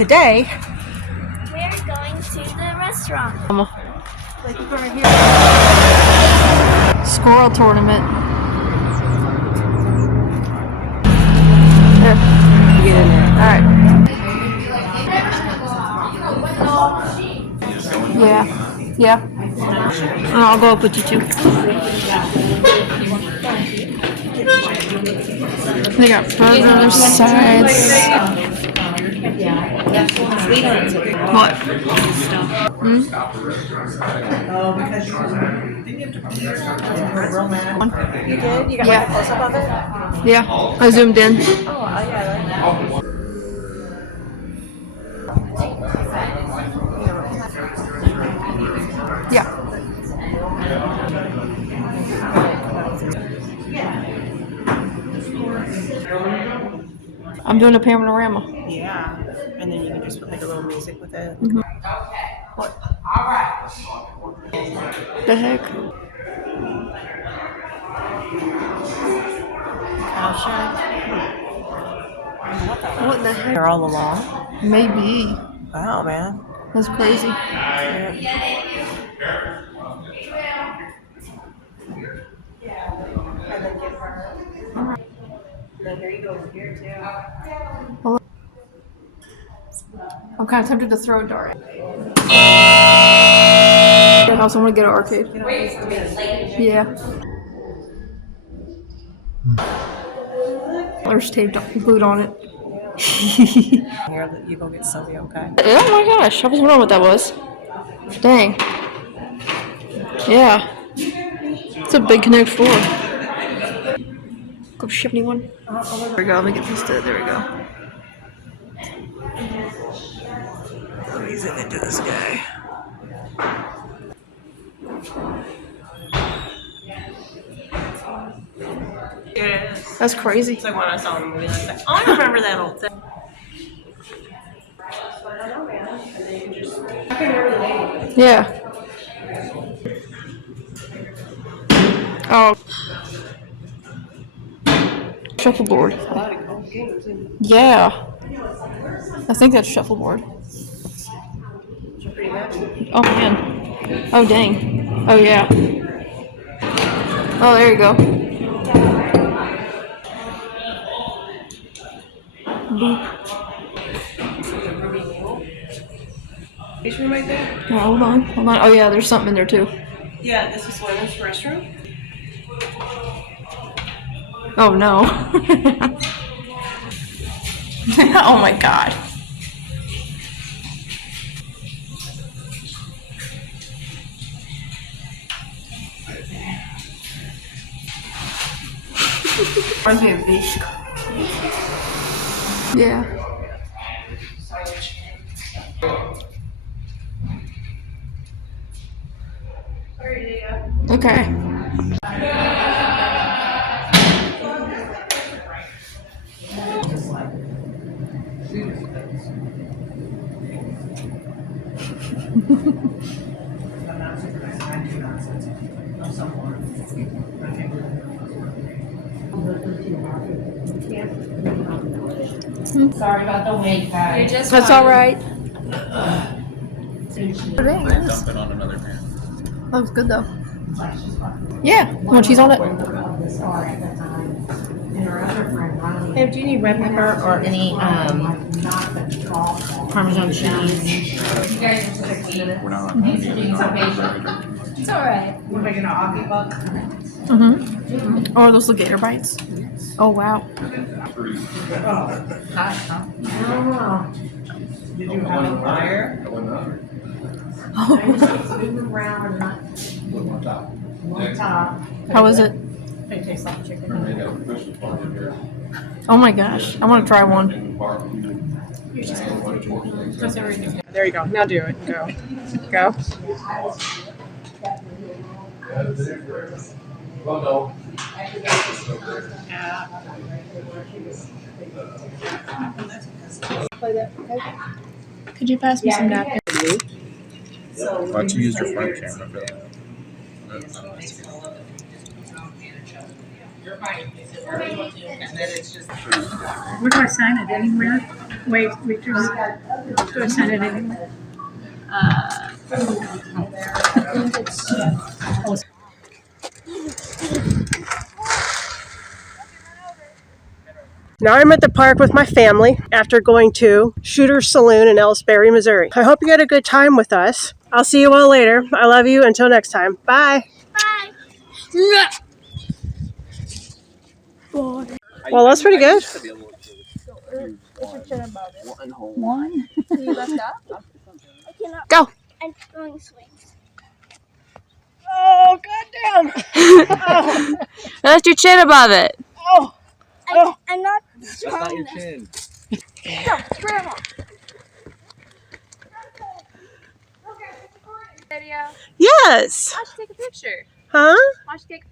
today we're going to the restaurant. Squirrel tournament. There. Get in there. Alright. Yeah. Yeah. I'll go up with you too. They got burgers, sides. What? Hmm? You did? You got like a close-up of it? Yeah, I zoomed in. Oh, yeah. Yeah. I'm doing a panorama. Yeah. And then you can just put like a little music with it. Mm-hmm. What? The heck? What the heck? They're all along. Maybe. Wow, man. That's crazy. I'm kind of tempted to throw a dart. I also want to get an arcade. Yeah. There's tape glued on it. Here, you go get Sylvia, okay? Oh my gosh, I was wondering what that was. Dang. Yeah. It's a big Connect 4. Go ship anyone? There we go, let me get this to, there we go. Let me zoom into this guy. Yeah. That's crazy. It's like when I saw the movie, I was like, oh, I remember that old thing. Yeah. Oh. Shuffleboard. Yeah. I think that's shuffleboard. Oh man. Oh dang. Oh yeah. Oh, there you go. Boop. Room right there? Yeah, hold on. Hold on. Oh yeah, there's something in there too. Yeah, this is women's restroom. Oh no. Oh my god. Reminds me of beach. Yeah. Okay. Sorry about the wait, guys. That's all right. Dump it on another pan. That was good though. Yeah. Want cheese on it? Hey, do you need red pepper or any Parmesan cheese? We're not on It's alright. We're making an Aki buck. Mm-hmm. Oh, are those the gator bites? Oh wow. Hot, huh? Did you have a fire? How is it? It tastes like chicken. Oh my gosh, I want to try one. There you go. Now do it. Go. Go. Could you pass me some napkins? Why used your front camera for that? Where do I sign it? Anywhere? Wait, do I sign it anywhere? Now I'm at the park with my family after going to Shooter's Saloon in Ellsbury, Missouri. I hope you had a good time with us. I'll see you all later. I love you. Until next time. Bye. Bye. Well, that's pretty good. One. I cannot. Go. I'm throwing swings. Oh, goddamn. Lift your chin above it. I'm not strong enough. chin. Go, Grandma. Video. Yes. Watch, take a picture. Huh? Watch, take a picture.